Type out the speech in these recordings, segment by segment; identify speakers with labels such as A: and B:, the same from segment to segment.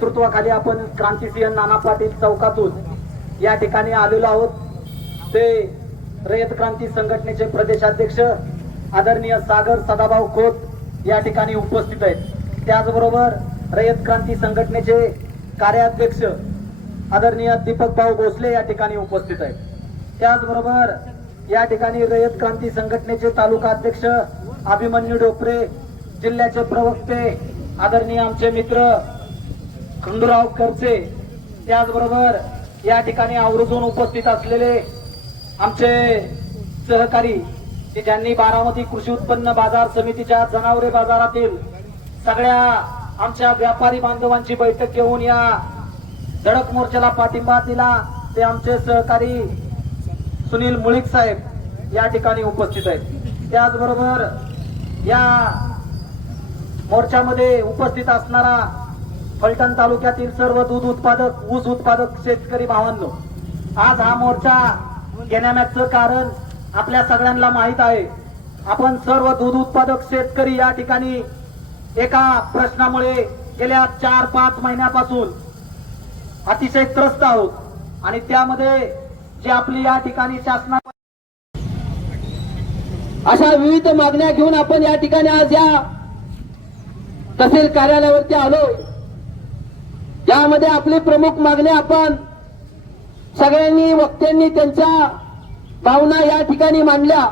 A: नेतृत्वाखाली आपण क्रांतिसिंह नाना पाटील चौकातून या ठिकाणी आलेलो आहोत. ते रयत क्रांती संघटनेचे प्रदेशाध्यक्ष आदरणीय सागर सदाभाऊ खोत या ठिकाणी उपस्थित आहेत. त्याचबरोबर रयत क्रांती संघटनेचे कार्याध्यक्ष आदरणीय दीपक भाऊ भोसले या ठिकाणी उपस्थित आहेत. त्याचबरोबर या ठिकाणी रयत क्रांती संघटनेचे तालुका अध्यक्ष अभिमन्यू डोपरे जिल्ह्याचे प्रवक्ते आदरणीय आमचे मित्र खंडूराव करचे. त्याचबरोबर या ठिकाणी आवर्जून उपस्थित असलेले आमचे सहकारी की ज्यांनी बारामती कृषी उत्पन्न बाजार समितीच्या जनावरे बाजारातील सगळ्या आमच्या व्यापारी बांधवांची बैठक घेऊन या धडक मोर्चाला पाठिंबा दिला ते आमचे सहकारी सुनील मुळीक साहेब या ठिकाणी उपस्थित आहेत. त्याचबरोबर या मोर्चामध्ये उपस्थित असणारा फलटण तालुक्यातील सर्व दूध उत्पादक ऊस उत्पादक शेतकरी भावांनो आज हा मोर्चा घेण्याचं कारण आपल्या सगळ्यांना माहीत आहे. आपण सर्व दूध उत्पादक शेतकरी या ठिकाणी एका प्रश्नामुळे गेल्या चार पाच महिन्यापासून अतिशय त्रस्त आहोत. आणि त्यामध्ये जी आपली या ठिकाणी शासना
B: अशा विविध मागण्या घेऊन आपण या ठिकाणी आज या तहसील कार्यालयावरती आलो यामध्ये आपली प्रमुख मागणी आपण सगळ्यांनी वक्त्यांनी त्यांच्या भावना या ठिकाणी मांडल्या.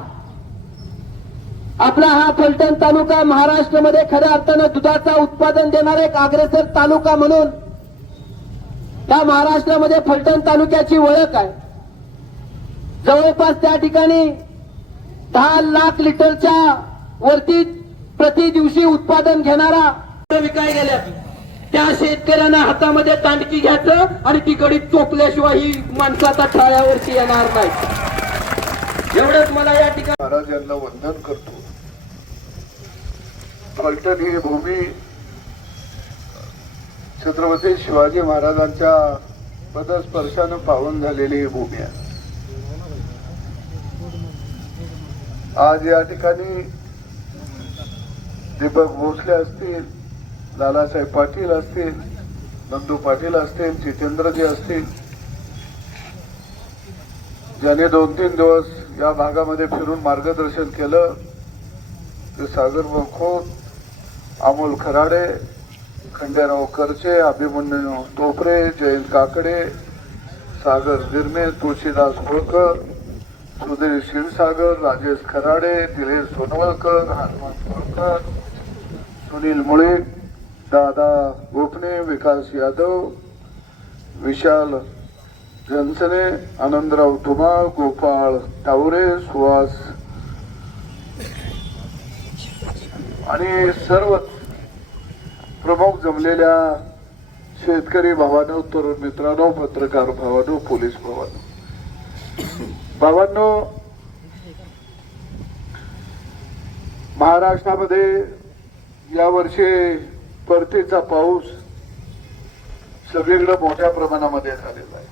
B: आपला हा फलटण तालुका महाराष्ट्रामध्ये खऱ्या अर्थानं दुधाचा उत्पादन देणारा एक अग्रेसर तालुका म्हणून त्या महाराष्ट्रामध्ये फलटण तालुक्याची ओळख आहे. जवळपास त्या ठिकाणी दहा लाख लिटरच्या वरती प्रति दिवशी उत्पादन घेणारा विकाय गेल्या त्या शेतकऱ्यांना हातामध्ये तांडकी घ्यायचं आणि ती गडीत चोपल्याशिवाय ही माणसाचा टाळ्यावरती येणार नाही एवढंच मला या ठिकाणी
C: महाराज यांना वंदन करतो. फलटण ही भूमी छत्रपती शिवाजी महाराजांच्या पदस्पर्शानं पावन झालेली ही भूमी आहे. आज या ठिकाणी दीपक भोसले असतील लालासाहेब पाटील असतील नंदू पाटील असतील जितेंद्रजी असतील ज्याने दोन तीन दिवस या भागामध्ये फिरून मार्गदर्शन केलं ते सागर खोत अमोल खराडे खंडेराव करचे अभिमन्यू टोपरे जयंत काकडे सागर गिरणे तुळशीदास होळकर सुधीर क्षीरसागर राजेश खराडे दिलेश सोनवळकर हनुमंत होळकर सुनील मुळीक दादा गोपने विकास यादव विशाल जनसने आनंदराव धुमाळ गोपाळ तावरे सुहास. आणि सर्व प्रमुख जमलेल्या शेतकरी भावानो तरुण मित्रांनो पत्रकार भावानो पोलीस भावानो. भावांनो महाराष्ट्रामध्ये यावर्षी परतीचा पाऊस सगळीकडे मोठ्या प्रमाणामध्ये झालेला आहे.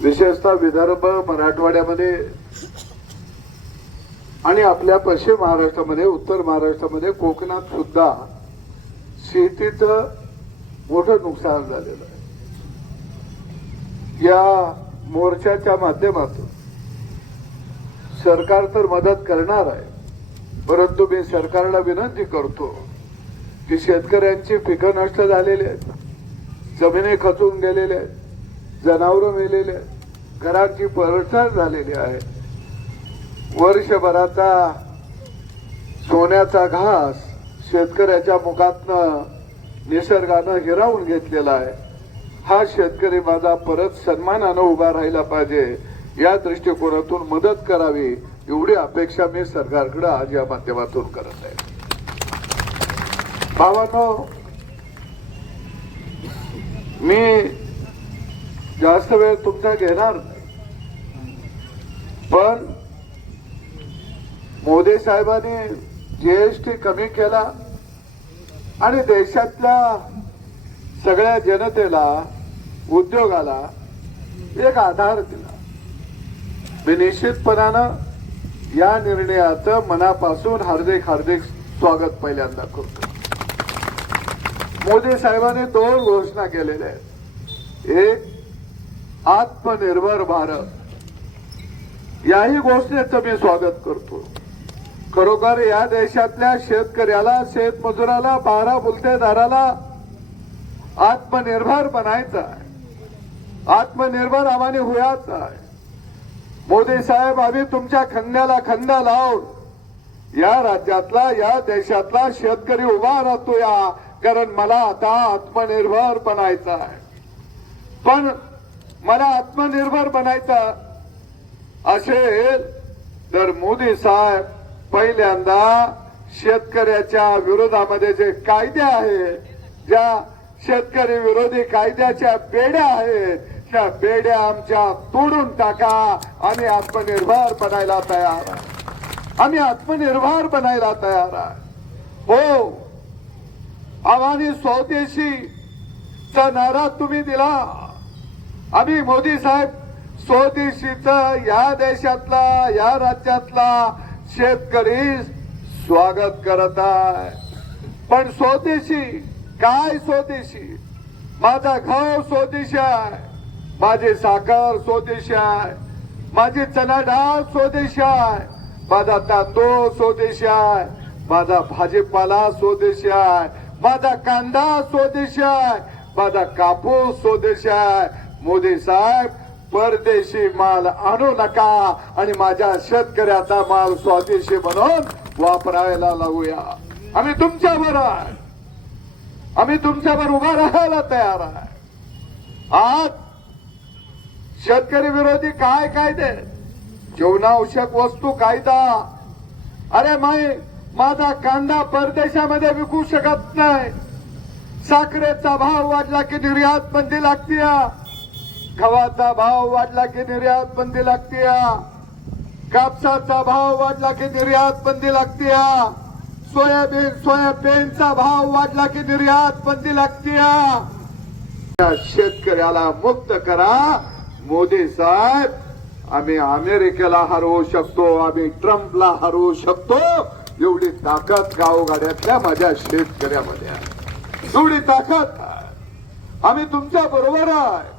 C: विशेषतः विदर्भ मराठवाड्यामध्ये आणि आपल्या पश्चिम महाराष्ट्रामध्ये उत्तर महाराष्ट्रामध्ये कोकणात सुद्धा शेतीचं मोठं नुकसान झालेलं आहे. या मोर्चाच्या माध्यमातून सरकार तर मदत करणार आहे परंतु मी सरकारला विनंती करतो की शेतकऱ्यांची पिकं नष्ट झालेली आहेत. जमिनी खचून गेलेल्या आहेत. जनावरं मेलेले आहेत. घरांची पळसाळ झालेली आहे. वर्षभराचा सोन्याचा घास शेतकऱ्याच्या मुखातनं निसर्गानं हिरावून घेतलेला आहे. हा शेतकरी माझा परत सन्मानानं उभा राहिला पाहिजे. या दृष्टिकोनातून मदत करावी एवढी अपेक्षा मी सरकारकडे आज या माध्यमातून करत आहे. भावानो मी जास्त वेळ तुमचा घेणार पण मोदी साहेबांनी जीएसटी कमी केला आणि देशातल्या सगळ्या जनतेला उद्योगाला एक आधार दिला. मी निश्चितपणानं या निर्णयाचं मनापासून हार्दिक हार्दिक स्वागत पहिल्यांदा करतो. मोदी साहेबांनी दोन घोषणा केलेल्या आहेत. एक आत्मनिर्भर भारत. याही घोषणेचं मी स्वागत करतो. खरोखर या देशातल्या शेतकऱ्याला शेतमजुराला बारा बुलतेदाराला आत्मनिर्भर बनायचा आहे. आत्मनिर्भर आम्हाने हुयाचा आहे. मोदी साहेब आम्ही तुमच्या खंद्याला खंदा लावून या राज्यातला या देशातला शेतकरी उभा राहतो या कारण मला आता आत्मनिर्भर बनायचं आहे. पण मला आत्मनिर्भर बनायचं असेल तर मोदी साहेब पहिल्यांदा शेतकऱ्याच्या विरोधामध्ये जे कायदे आहेत ज्या शेतकरी विरोधी कायद्याच्या बेड्या आहेत त्या बेड्या आमच्या तोडून टाका. आम्ही आत्मनिर्भर बनायला तयार आहे. आम्ही आत्मनिर्भर बनायला तयार आहे. हो आम्हाने स्वदेशी चा नारा तुम्ही दिला. आम्ही मोदी साहेब स्वदेशीचा या देशातला या राज्यातला शेतकरी स्वागत करत आहे. पण स्वदेशी काय स्वदेशी? माझा घाव स्वदेशी आहे. माझी साखर स्वदेशी आहे. माझी चना डाळ स्वदेशी आहे. माझा तांदूळ स्वदेशी आहे. माझा भाजीपाला स्वदेशी आहे. माझा कांदा स्वदेशी आहे माझा कापूस स्वदेशी आहे मोदी साहेब परदेशी माल आणू नका आणि माझ्या शेतकऱ्याचा माल स्वदेशी म्हणून वापरायला लावूया आम्ही तुमच्यावर आहे आम्ही तुमच्यावर उभा राहायला तयार आहे आज शेतकरी विरोधी काय कायदे जीवनावश्यक वस्तू कायदा अरे माई माझा कांदा परदेशामध्ये विकू शकत नाही. साखरेचा भाव वाढला की निर्यात बंदी लागते. गव्हाचा भाव वाढला की निर्यात बंदी लागते. कापसाचा भाव वाढला की निर्यात बंदी लागते. सोयाबीन सोयाबीनचा भाव वाढला की निर्यात बंदी लागते. शेतकऱ्याला मुक्त करा. मोदी साहेब आम्ही अमेरिकेला हरवू शकतो आम्ही ट्रम्पला हरवू शकतो. एवढी ताकद गावगाड्यातल्या माझ्या शेतकऱ्यामध्ये. आहे एवढी ताकद. आहे आम्ही तुमच्या बरोबर आहे.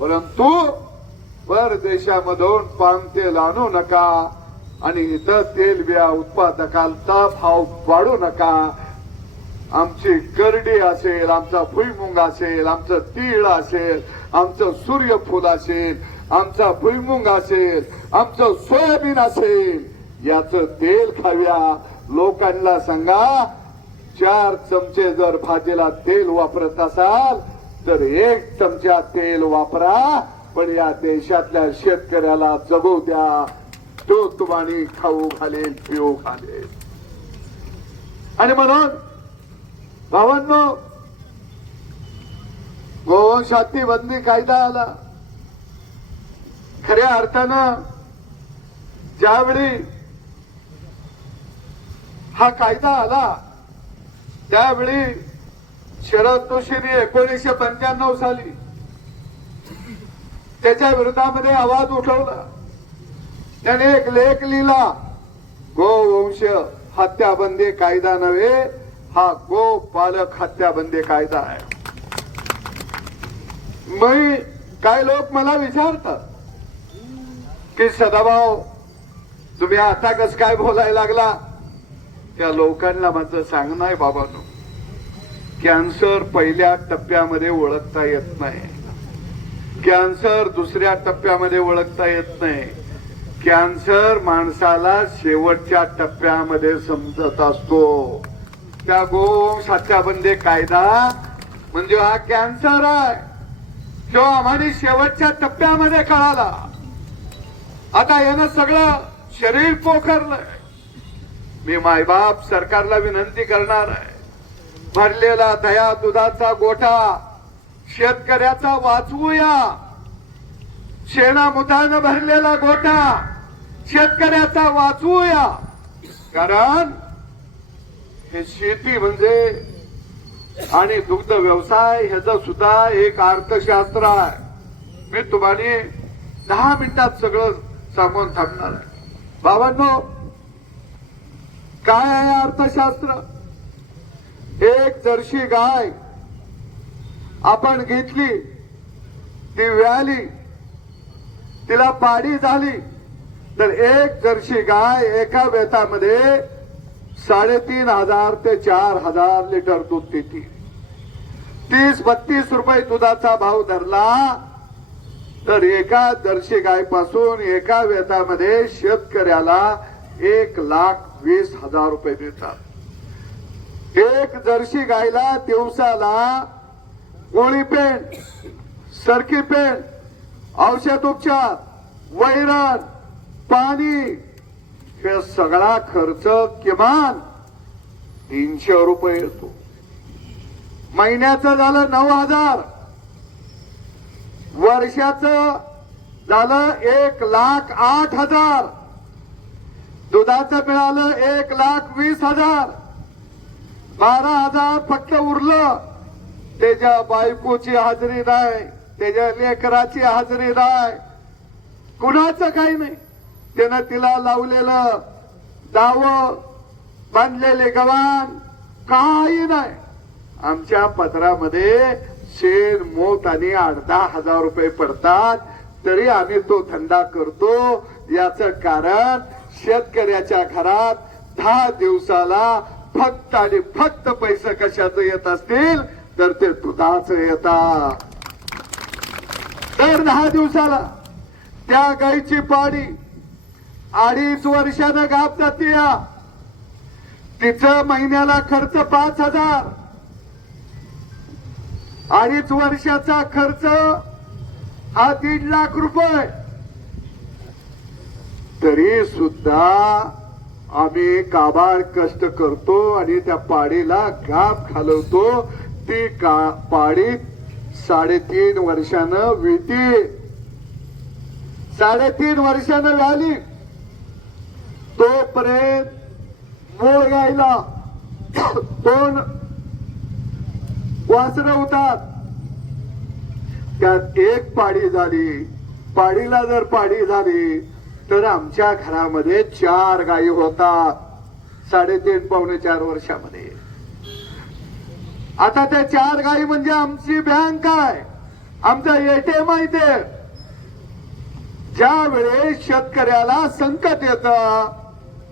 C: परंतु परदेशामधून पान तेल आणू नका आणि इथं तेलबिया उत्पादकांचा भाव वाढू नका. आमची करडी असेल आमचा भुईमुंग असेल आमचं तीळ असेल आमचं सूर्यफूल असेल आमचा भुईमुंग असेल आमचं सोयाबीन असेल. याचं तेल खाव्या. लोकांना सांगा चार चमचे जर भाजीला तेल वापरत असाल तर एक चमचा तेल वापरा पण या देशातल्या शेतकऱ्याला जगू द्या. तो तुम्हाला खाऊ घालेल पिऊ घालेल. आणि म्हणून भावांनो गोवंशाती बंदी कायदा आला. खऱ्या अर्थानं ज्यावेळी हा कायदा आला. त्यावेळी शरद जोशींनी एकोणीसशे पंच्याण्णव साली त्याच्या विरोधामध्ये आवाज उठवला. त्याने एक लेख लिहिला गोवंश हत्याबंदी कायदा नव्हे हा गो पालक हत्याबंदी कायदा आहे. मी काय लोक मला विचारतात की सदाभाऊ तुम्ही आता कस काय बोलायला लागला? त्या लोकांना माझं सांगणं आहे बाबांनो. कॅन्सर पहिल्या टप्प्यामध्ये ओळखता येत नाही. कॅन्सर दुसऱ्या टप्प्यामध्ये ओळखता येत नाही. कॅन्सर माणसाला शेवटच्या टप्प्यामध्ये समजत असतो. त्या गो साच्याबंदे कायदा म्हणजे हा कॅन्सर आहे. तो आम्हाला शेवटच्या टप्प्यामध्ये कळाला. आता यानं सगळं शरीर पोखरलंय. मी मायबाप सरकारला विनंती करणार आहे. भरलेला दया दुधाचा गोठा शेतकऱ्याचा वाचवूया. शेणा मुतानं भरलेला गोठा शेतकऱ्याचा वाचवूया. कारण हे शेती म्हणजे आणि दुग्ध व्यवसाय ह्याचं सुद्धा एक अर्थशास्त्र आहे. मी तुम्हाला दहा मिनिटात सगळं सांगून थांबणार आहे. बाबांनो काय आहे अर्थशास्त्र? एक जर्शी गाय आपण घेतली ती व्याली तिला पाडी झाली तर एक जर्शी गाय एका वेतामध्ये साडेतीन हजार ते चार हजार लिटर दूध देते. तीस बत्तीस रुपये दुधाचा भाव धरला तर एका जर्शी गायपासून एका वेतामध्ये शेतकऱ्याला एक लाख वीस हजार रुपये मिळतात एक जर्सी गायला दिवसाला गोळी पेंट सरकी पेंट औषध उपचार वैरण पाणी हे सगळा खर्च किमान तीनशे रुपये येतो. महिन्याचं झालं नऊ हजार. वर्षाचं झालं एक लाख आठ हजार. दुधाचं मिळालं एक लाख वीस हजार. बारा हजार फक्त उरलं. त्याच्या बायकोची हाजरी नाही त्याच्या लेकराची हाजरी नाही. कुणाचं काही नाही. त्यानं तिला लावलेलं दाव बांधलेले गवान काही नाही. आमच्या पत्रामध्ये शेण मोत आणि आठ दहा हजार रुपये पडतात. तरी आम्ही तो धंदा करतो. याच कारण शेतकऱ्याच्या घरात दहा दिवसाला फक्त आणि फक्त पैसे कशाच येत असतील? तर ते दुधाच येतात. तर दहा दिवसाला त्या गाईची पाडी अडीच वर्षानं गाप जाते तिचं महिन्याला खर्च पाच हजार. अडीच वर्षाचा खर्च हा दीड लाख रुपये. तरी सुद्धा आम्ही काबाड कष्ट करतो आणि त्या पाडीला घाप घालवतो. ती का पाडी साडेतीन वर्षानं विती साडेतीन वर्षानं झाली. तोपर्यंत मूळ गायला दोन वासर होतात. त्यात एक पाडी झाली. पाडीला जर पाडी झाली तर आमच्या घरामध्ये चार गायी होतात. साडेतीन पावणे चार वर्षामध्ये. आता त्या चार गायी म्हणजे आमची बँक आहे आमचा एटीएम आहे ते. ज्या वेळेस शेतकऱ्याला संकट येत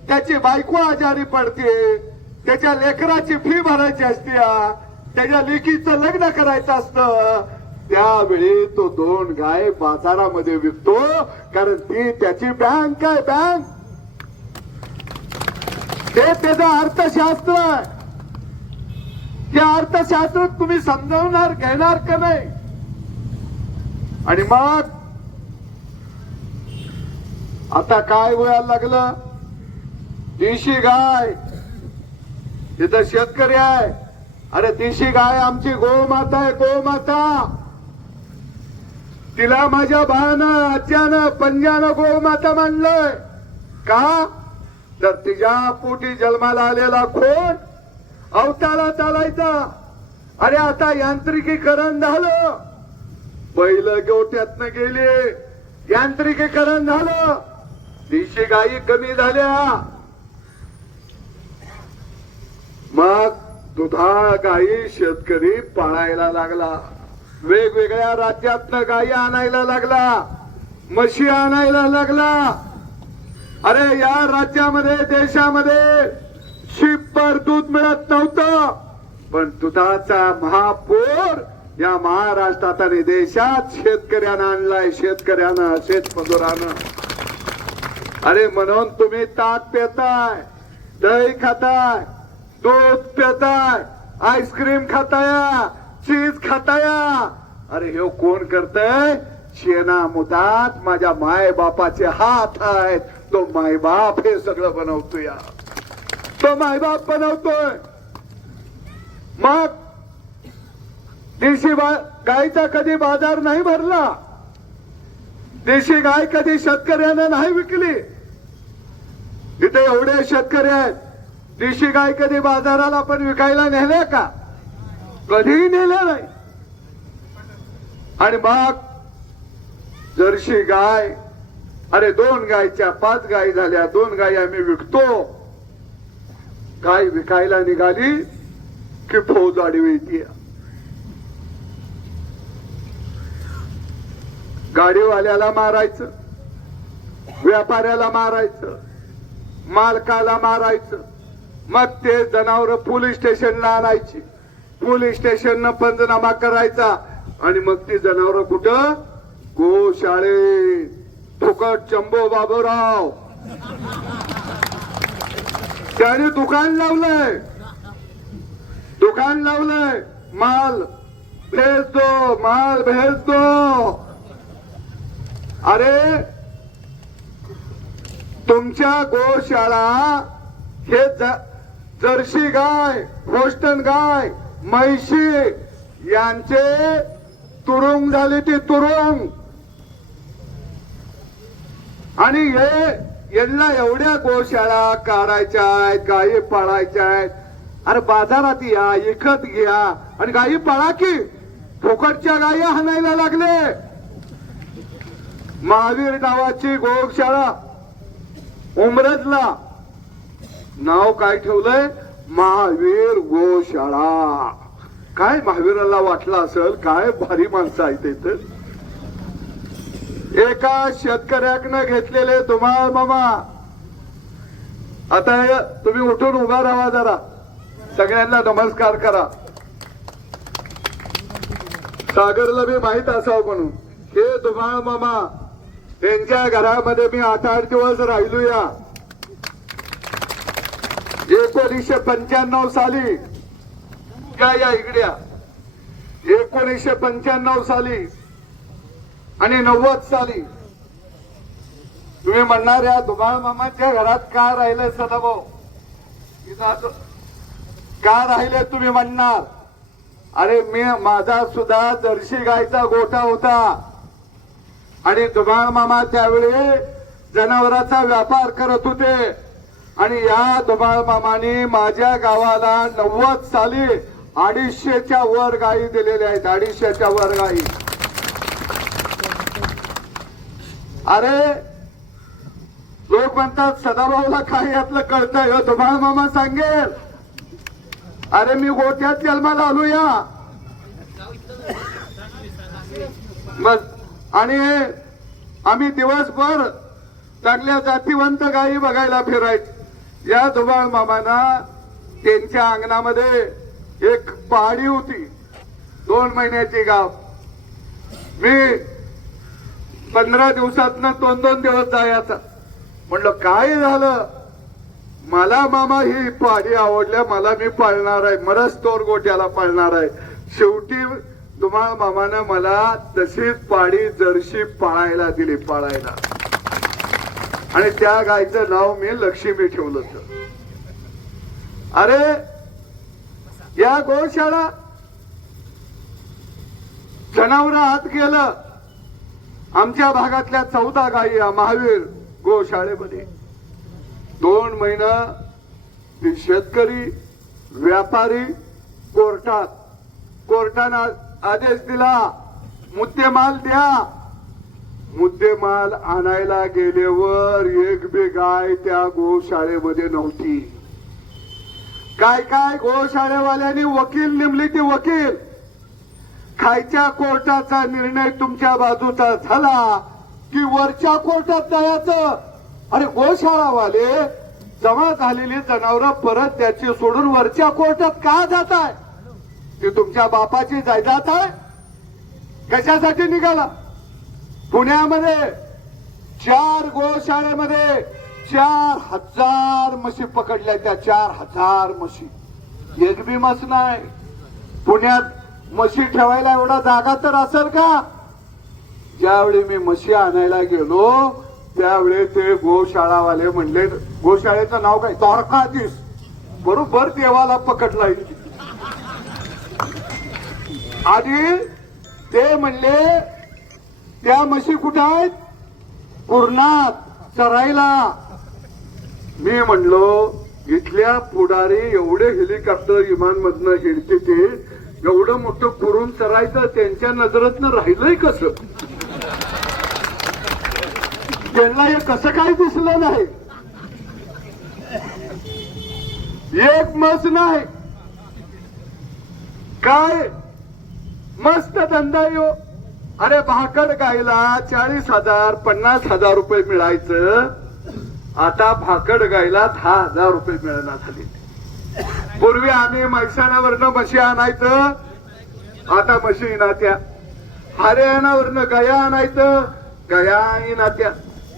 C: त्याची बायको आजारी पडते त्याच्या लेकराची फी भरायची असते त्याच्या लेकीचं लग्न करायचं असतं त्यावेळी तो दोन गाय बाजारामध्ये विकतो कारण ती त्याची बँक आहे बँक ते त्याचं अर्थशास्त्र आहे. त्या अर्थशास्त्र तुम्ही समजावणार घेणार का नाही? आणि मग आता काय व्हायला लागलं? देशी गाय. तिथं शेतकरी आहे. अरे देशी गाय आमची गोमाता आहे गोमाता. तिला माझ्या भावानं आज्यानं पंजानं गोमाता मानलंय. का? तर तिच्या पोटी जन्माला आलेला खोट अवताला चालायचा? अरे आता यांत्रिकीकरण झालं. बैल गोट्यातनं गेले यांत्रिकीकरण झालं. देशी गायी कमी झाल्या. मग दुधाळ गायी शेतकरी पाळायला लागला. वेगवेगळ्या राज्यातनं गायी आणायला लागला म्हशी आणायला लागला. अरे या राज्यामध्ये देशामध्ये शिपभर दूध मिळत नव्हतं. पण दुधाचा महापूर या महाराष्ट्रात आणि देशात शेतकऱ्यानं आणलाय शेतकऱ्यानं शेतमजुरानं. अरे म्हणून तुम्ही ताक पेताय दही खाताय दूध पेताय आईस्क्रीम खाताय. चीज खाताया. अरे हे कोण करतय? शेणा मुतात माझ्या माय बापाचे हात आहेत. तो मायबाप हे सगळं बनवतोय. तो मायबाप बनवतोय. मग देशी बा गायचा कधी बाजार नाही भरला? देशी गाय कधी शेतकऱ्यानं नाही विकली? इथे एवढे शेतकरी आहेत. देशी गाय कधी बाजाराला पण विकायला नेल्या का? कधीही नेल्या नाही. आणि मग जर्शी गाय अरे दोन गायच्या पाच गाय झाल्या दोन गाय आम्ही विकतो. गाय विकायला निघाली की फौज आडवी येते गाडीवाल्याला मारायचं व्यापाऱ्याला मारायचं मालकाला मारायचं मग ते जनावर पोलीस स्टेशनला आणायची. पोलीस स्टेशन पंचनामा करायचा. आणि मग ती जनावर कुठं? गोशाळे फुकट चंबो बाबूराव. त्याने दुकान लावलंय. दुकान लावलंय. माल भेज दो माल भेज दो अरे तुमच्या गोशाळा हे जर्सी गाय होस्टन गाय म्हैशी यांचे तुरुंग झाले ती तुरुंग. आणि हे यांना एवढ्या गोशाळा काढायच्या आहेत गायी पाळायच्या आहेत. अरे बाजारात या विकत घ्या. आणि गायी पाळा की फुकटच्या गायी हाणायला लागले. महावीर नावाची गोशाळा उमरजला नाव काय ठेवलंय? महावीर गोशाळा. काय महावीराला वाटलं असेल? काय भारी माणसं आहेत तर. एका शेतकऱ्याकडनं घेतलेले तुम्हाला मामा. आता तुम्ही उठून उभा राहा जरा. सगळ्यांना नमस्कार करा. सागरला मी माहीत असावं म्हणून. हे धुमाळ मामा त्यांच्या घरामध्ये मी आठ आठ दिवस राहिलो या एकोणीसशे पंच्याण्णव साली या या इकड्या. एकोणीसशे पंच्याण्णव साली आणि नव्वद साली तुम्ही म्हणणार या धुमाळ मामाच्या घरात का राहिले सदाभाऊ? इथं का राहिले तुम्ही म्हणणार? अरे मी माझा सुद्धा जर्शी गायचा गोठा होता. आणि धुमाळ मामा त्यावेळी जनावरांचा व्यापार करत होते. आणि या धुमाळ मामाने माझ्या गावाला नव्वद साली अडीचशेच्या वर गायी दिलेल्या आहेत अडीचशेच्या वर गायी. अरे लोक म्हणतात सदाभाऊला काय यातलं कळतंय? धुमाळ मामा सांगेल. अरे मी गोट्यात जन्माला आलो या बस. आणि आम्ही दिवसभर चांगल्या जातीवंत गायी बघायला फिरायचं. या धुमाळ मामाना त्यांच्या अंगणामध्ये एक पहाडी होती. दोन महिन्याची गाव. मी पंधरा दिवसातनं दोन दोन दिवस जायचा. म्हणलं काय झालं? मला मामा ही पहाडी आवडल्या मला मी पाळणार आहे. मरच तोर गोट्याला पाळणार आहे. शेवटी तुम्हाला मामानं मला तशीच पाडी जर्शी पाळायला दिली पाळायला. आणि त्या गायचं नाव मी लक्ष्मी ठेवलं अरे या गोशाळा जनावर आत गेलं. आमच्या भागातल्या चौदा गायी या महावीर गोशाळेमध्ये. दोन महिना ती शेतकरी व्यापारी कोर्टात. कोर्टानं आदेश दिला मुद्देमाल द्या. मुद्देमाल आणायला गेल्यावर एक बी गाय त्या गोशाळेमध्ये नव्हती. काय काय गोशाळेवाल्यांनी वकील नेमली ती वकील? खायच्या कोर्टाचा निर्णय तुमच्या बाजूचा झाला की वरच्या कोर्टात जायचं? अरे गोशाळावाले जमा झालेली जनावरं परत त्याची सोडून वरच्या कोर्टात का जात आहे ती तुमच्या बापाची जायदाद आहे? कशासाठी निघाला? पुण्यामध्ये चार गोशाळेमध्ये चार हजार म्हशी पकडल्या त्या चार हजार म्हशी. एक बी नाही. पुण्यात म्हशी ठेवायला एवढा जागा तर असेल का? ज्यावेळी मी म्हशी आणायला गेलो त्यावेळी ते गोशाळावाले म्हणले गोशाळेचं नाव काय? द्वारकाधीश. बरोबर देवाला पकडला आधी ते म्हणले त्या म्हशी कुठं आहेत? पूर्णात चरायला मी म्हणलो इथल्या पुढारी एवढे हेलिकॉप्टर विमान मधन हिडते ते एवढं मोठं कुरून चरायचं त्यांच्या नजरेतनं राहिलंय कसं? त्यांना हे कसं काय दिसलं नाही? एक मस नाही. काय? मस्त धंदा यो. अरे भाकड गायला चाळीस हजार पन्नास हजार रुपये मिळायचं. आता भाकड गायला दहा हजार रुपये मिळणार झाले. पूर्वी आम्ही मैसाणावरनं म्हशी आणायचं. आता म्हशी नात्या हरियाणावरनं गया आणायचं. गया येणात्या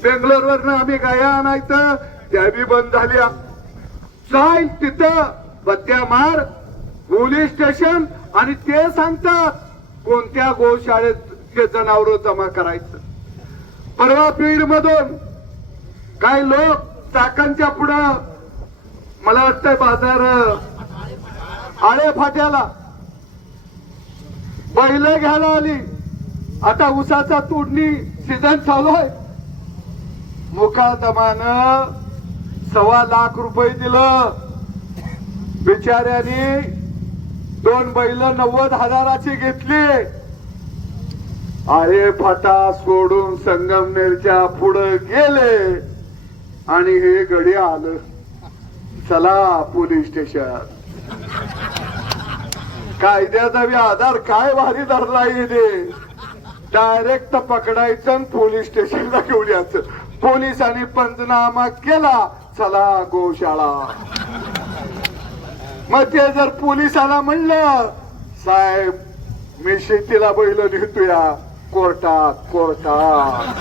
C: बेंगलोरवरनं आम्ही गया आणायचं. त्या बी बंद झाल्या. जाईल तिथं. बत्त्या मार. Police station. आणि ते सांगतात कोणत्या गोशाळेत हे जनावर जमा करायचं. परवा बीड मधून काही लोक चाकांच्या पुढं मला वाटतंय बाजार आळे फाट्याला बैल घ्यायला आली. आता उसाचा तोडणी सीझन चालू आहे. मुकादमानं सव्वा लाख रुपये दिलं. बिचाऱ्याने दोन बैल नव्वद हजाराची घेतली. अरे फाटा सोडून संगमनेरच्या पुढे गेले. आणि हे गडी आलं. चला पोलीस स्टेशन. कायद्याचा बी आधार काय भारी धरला येते डायरेक्ट पकडायचं पोलीस स्टेशनला घेऊन यायचं. पोलिसांनी पंचनामा केला. चला गोशाळा. मग ते जर पोलिसाला म्हणलं साहेब मी शेतीला बैल लिहितोया कोर्टात कोर्टात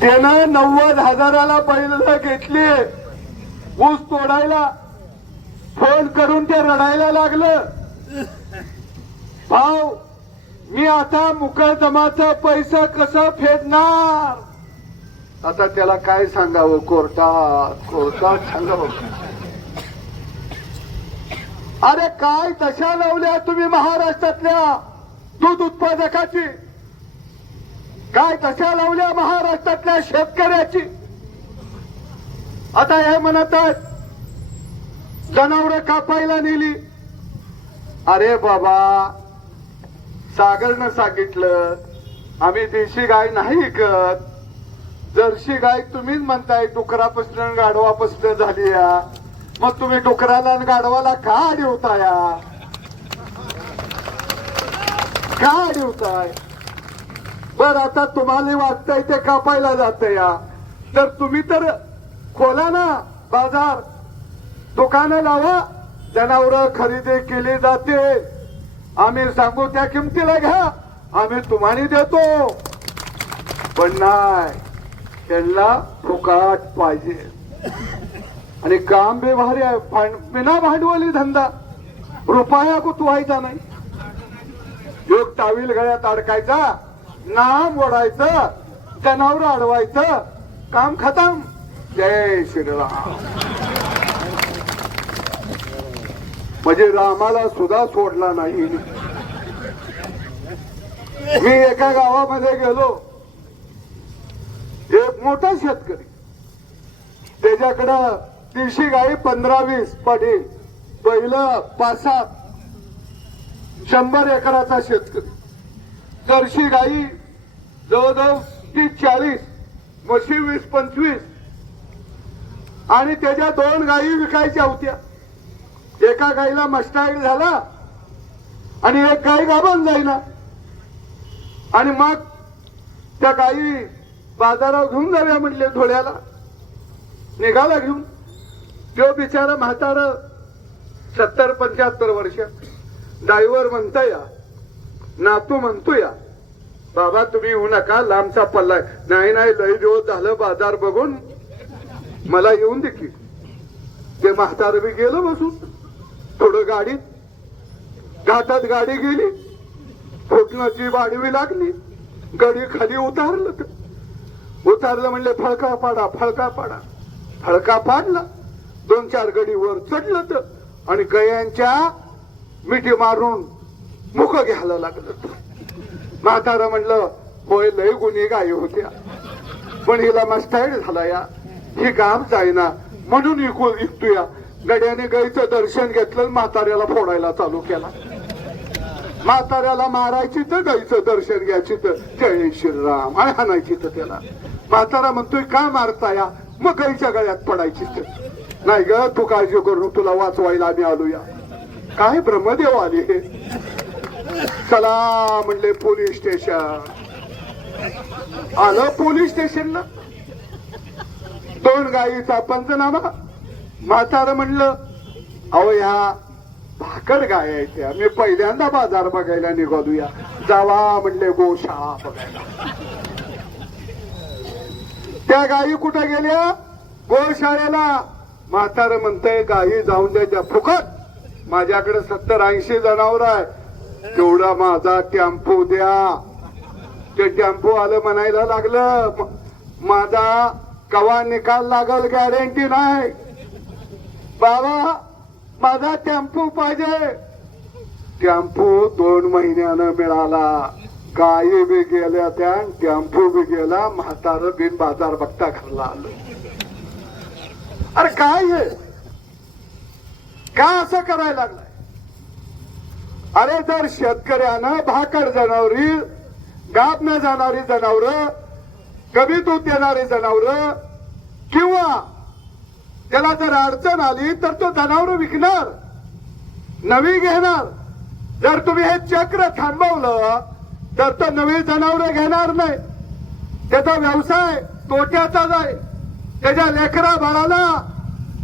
C: त्यानं नव्वद हजाराला बैल घेतली. ऊस तोडायला फोन करून ते रडायला लागलं. भाऊ मी आता मुकदमाचा पैसा कसा फेडणार? आता त्याला काय सांगावं? कोर्टात कोर्टात सांगावं. अरे काय दशा लावल्या तुम्ही महाराष्ट्रातल्या दूध उत्पादकाची? काय दशा लावल्या महाराष्ट्रातल्या शेतकऱ्याची? आता हे म्हणत जनावर कापायला नेली. अरे बाबा सागरनं सांगितलं आम्ही देशी गाय नाही विकत. जर्शी गाय तुम्हीच म्हणताय डुकरापासून गाढवापासून झाली या. मग तुम्ही डुकराला गाढवाला का अडवताया का अडवताय बर आता तुम्हाला वाटतंय ते कापायला जात या तर तुम्ही तर खोला ना बाजार. दुकानं लावा. जनावर खरेदी केली जाते. आम्ही सांगू त्या किमतीला घ्या. आम्ही तुम्हाला देतो. पण नाही त्यांना फुकाट पाहिजे. आणि काम बेभारी भांड- बिना भांडवली धंदा. रुपया गुतवायचा नाही. योग टावील गळ्यात अडकायचा. नाम ओढायचं. जनावर अडवायचं. काम खतम. जय श्रीराम. म्हणजे रामाला सुद्धा सोडला नाही. मी एका गावामध्ये गेलो. एक मोठा शेतकरी. त्याच्याकडं देशी गाई पंधरा वीस पडेल पहिलं पाच सात शंभर एकराचा शेतकरी. जर्शी गाई जवळजवळ तीस चाळीस म्हशी वीस पंचवीस. आणि त्याच्या दोन गायी विकायच्या होत्या. एका गाईला मस्टाईल झाला आणि एक गाई गाभण जाईना आणि मग त्या गाई बाजारावर घेऊन जाऊया म्हटले धोळ्याला. निघाला घेऊन. तो बिचारा म्हातार सत्तर पंच्याहत्तर वर्ष. ड्रायव्हर म्हणता या नातू म्हणतो या बाबा तुम्ही येऊ नका लांबचा पल्ला आहे. नाही नाही लय दिवस झालं बाजार बघून. मला येऊन देखील ते म्हातार बी गेलं बसून. थोडं गाडीत. घाटात गाडी गेली. फुटण्याची वाढवी लागली. गाडी खाली उतारलं. तर उतारलं म्हणले फळका पाडा फळका पाडा. फळका पाडला. दोन चार गडी वर चढलं तर आणि गयांच्या मिठी मारून मुख घ्यायला लागलं म्हातारा म्हणलं होय लय गुन्हे गायी होत्या. पण हिला मस्टाईड झाला या. ही काम जाईना म्हणून इकू विकतोया. गड्याने गाईचं दर्शन घेतलं म्हाताऱ्याला फोडायला चालू केला. म्हाताऱ्याला मारायची तर गाईचं दर्शन घ्यायची तर जय श्रीराम. आणि हाणायची तर त्याला. म्हातारा म्हणतोय का मारता या मग गाईच्या गळ्यात पडायची तर. नाही ग तू काळजी करू तुला वाचवायला आम्ही आलोया. काय ब्रह्मदेव आले चला म्हणले पोलीस स्टेशन. आलं पोलीस स्टेशनला? दोन गायीचा पंचनामा. म्हातारं म्हणलं अहो ह्या भाकर गाय आहेत त्या मी पहिल्यांदा बाजार बघायला निघालूया. जावा म्हणले गोशाळा बघायला. त्या गायी कुठं गेल्या? गोशाळेला. म्हातारं म्हणतंय गाई जाऊन द्यायच्या फुकट. माझ्याकडे सत्तर ऐंशी जनावर आहे. तेवढा माझा टॅम्पो द्या. ते टेम्पो आलं म्हणायला लागलं माझा कवा निकाल लागल गॅरंटी नाही. बाबा माझा टॅम्पो पाहिजे. टॅम्पो दोन महिन्यानं मिळाला. गायी बी गेल्या त्या टॅम्पो बी गेला. म्हातारं बिन बाजार बघता घरला आलं. अरे काय हे? का असं करायला लागलाय? अरे जर शेतकऱ्यानं भाकड जनावरी गाप न जाणारी जनावर कमी दूध देणारी जनावर किंवा त्याला जर अडचण आली तर तो जनावर विकणार नवी घेणार. जर तुम्ही हे चक्र थांबवलं तर तो नवी जनावर घेणार नाही. त्याचा व्यवसाय तोट्याचा जाईल त्याच्या लेकरा बाळाला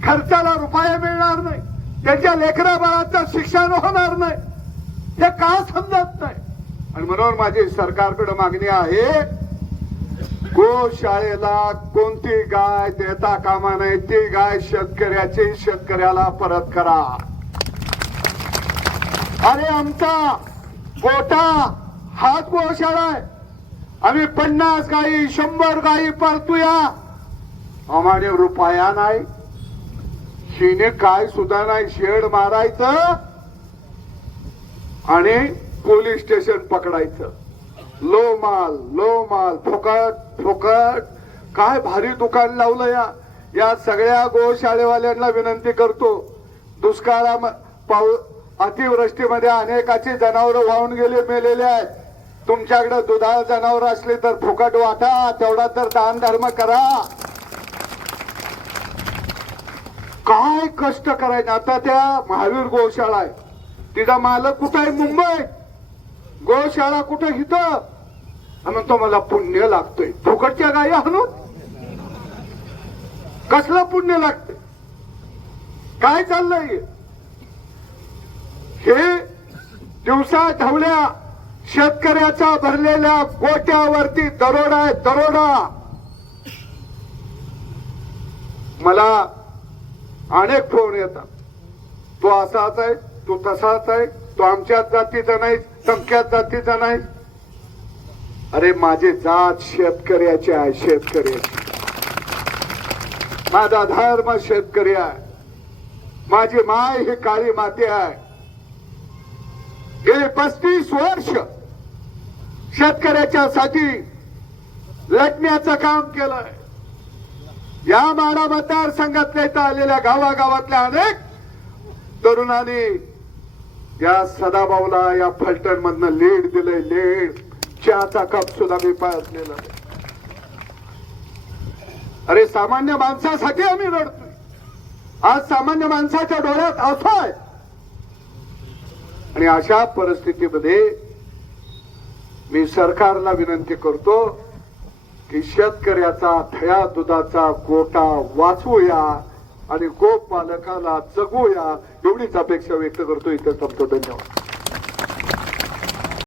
C: खर्चाला रुपया मिळणार नाही. त्याच्या लेकरा बाळाचं शिक्षण होणार नाही. हे का समजत नाही? आणि म्हणून माझी सरकारकडे मागणी आहे गोशाळेला कोणती गाय देता कामा नये ती गाय शेतकऱ्याची शेतकऱ्याला परत करा. अरे आमचा गोटा हाच गोशाळा आहे. आम्ही पन्नास गायी शंभर गायी परतूया आम्हाला रुपया नाही. शिने काय सुद्धा नाही. शेड मारायचं आणि पोलीस स्टेशन पकडायचं. लो माल लो माल फुकट फुकट. काय भारी दुकान लावलं या. या सगळ्या गोशाळेवाल्यांना विनंती करतो. दुष्काळा पाऊ अतिवृष्टीमध्ये अनेकाची जनावरं वाहून गेले मेलेले आहेत. तुमच्याकडे दुधाळ जनावर असले तर फुकट वाटा तेवढा तर दान धर्म करा. काय कष्ट करायचे? आता त्या महावीर गोशाळा आहे. तिचा मालक कुठं आहे? मुंबई. गोशाळा कुठं? हिथं. आणि तो मला पुण्य लागतोय. फुकटच्या गायी आणून. कसलं पुण्य लागतंय? काय चाललंय? हे दिवसा धावल्या शेतकऱ्याचा भरलेल्या गोट्यावरती दरोडा आहे दरोडा. मला अनेक फोन येतात. तो असाच आहे तो तसाच आहे तो आमच्याच जातीचा नाही तमक्याच जातीचा नाही. अरे माझी जात शेतकऱ्याची आहे शेतकऱ्याची. माझा धर्म शेतकरी आहे. माझी माय ही काळी माती आहे. गेली पस्तीस वर्ष शेतकऱ्याच्या साठी लढण्याचं काम केलंय. या माडा मतदारसंघातल्या इथं आलेल्या गावागावातल्या अनेक तरुणांनी या सदाभाऊला या फलटण मधनं लीड दिलंय लीड. चहाचा कप सुद्धा मी पाजलेला अरे सामान्य माणसासाठी आम्ही लढतोय आज सामान्य माणसाच्या डोळ्यात असं आहे. आणि अशा परिस्थितीमध्ये मी सरकारला विनंती करतो की शेतकऱ्याचा थया दुधाचा गोटा वाचवूया आणि गोपालकाला जगूया एवढीच अपेक्षा व्यक्त करतो इथं संपतो धन्यवाद.